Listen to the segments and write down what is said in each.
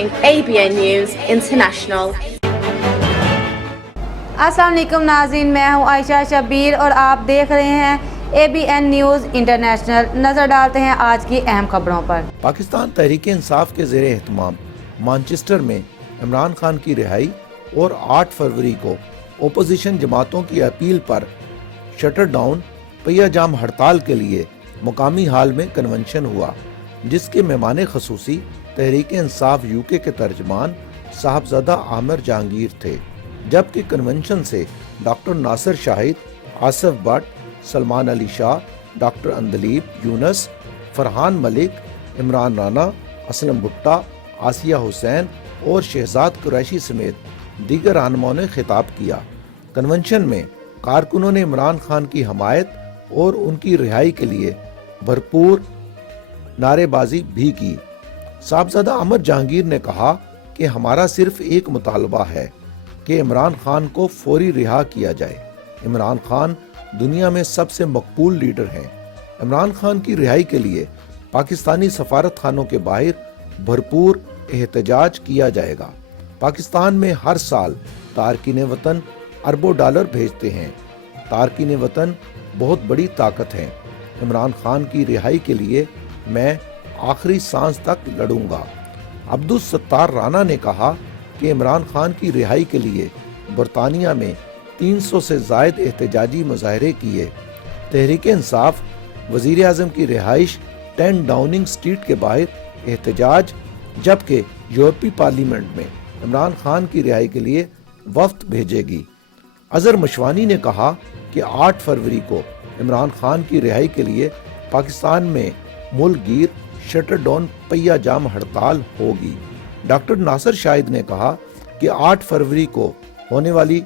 ABN News International. अस्सलाम वालेकुम नाज़रीन, मैं हूँ आयशा शबीर और आप देख रहे हैं ABN न्यूज़ इंटरनेशनल। नज़र डालते हैं आज की अहम खबरों पर। पाकिस्तान तहरीक इंसाफ के ज़ेरे एहतमाम मानचेस्टर में इमरान खान की रिहाई और 8 फरवरी को ओपोजिशन जमातों की अपील पर शटर डाउन पहिया जाम हड़ताल के लिए मुकामी हाल में कन्वेंशन हुआ, जिसके मेहमान खसूसी तहरीक इंसाफ यूके के तर्जमान साहबजादा आमिर जहांगीर थे, जबकि कन्वेंशन से डॉक्टर नासिर शाहिद, आसिफ भट्ट, सलमान अली शाह, डॉक्टर अंदलीब यूनस, फरहान मलिक, इमरान राना, असलम भुट्टा, आसिया हुसैन और शहजाद कुरैशी समेत दीगर रहनुमाओं ने खिताब किया। कन्वेंशन में कारकुनों ने इमरान खान की हमायत और उनकी रिहाई के लिए भरपूर नारेबाजी भी की। साहबजादा आमिर जहांगीर ने कहा कि हमारा सिर्फ एक मुतालबा है कि इमरान खान को फौरी रिहा किया जाए। इमरान खान दुनिया में सबसे मकबूल लीडर हैं। इमरान खान की रिहाई के लिए पाकिस्तानी सफारत खानों के बाहर भरपूर एहतजाज किया जाएगा। पाकिस्तान में हर साल तारकीन वतन अरबों डॉलर भेजते हैं। तारकीन वतन बहुत बड़ी ताकत हैं। इमरान खान की रिहाई के लिए मैं आखिरी सांस तक लड़ूंगा। अब्दुल सत्तार राना ने कहा कि इमरान खान की रिहाई के लिए बरतानिया में 300 से ज़ायद एहतजाजी मुजाहरे किए। तहरीक इंसाफ वज़ीर आज़म की रिहाइश 10 डाउनिंग स्ट्रीट के बाहर एहतजाज, जबकि यूरोपीय पार्लियामेंट में इमरान खान की रिहाई के लिए वफ्द भेजेगी। अजहर मशवानी ने कहा कि 8 फरवरी को इमरान खान की रिहाई के लिए पाकिस्तान में मुल्क गिर शटर डाउन पहिया जाम हड़ताल होगी। डॉक्टर नासिर शाहिद ने कहा कि 8 फरवरी को होने वाली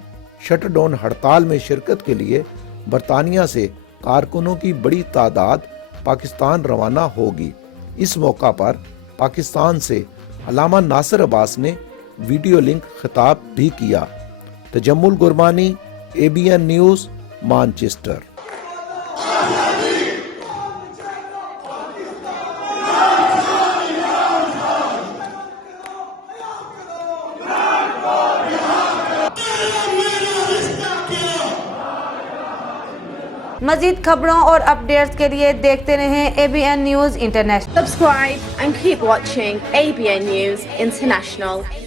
शटर डाउन हड़ताल में शिरकत के लिए बरतानिया से कारकुनों की बड़ी तादाद पाकिस्तान रवाना होगी। इस मौका पर पाकिस्तान से अल्लामा नासिर अब्बास ने वीडियो लिंक खिताब भी किया। Tajammul Gurbani, ABN news, Manchester. मज़ीद खबरों और अपडेट्स के लिए देखते रहें ABN news international. Subscribe and keep watching ABN News International.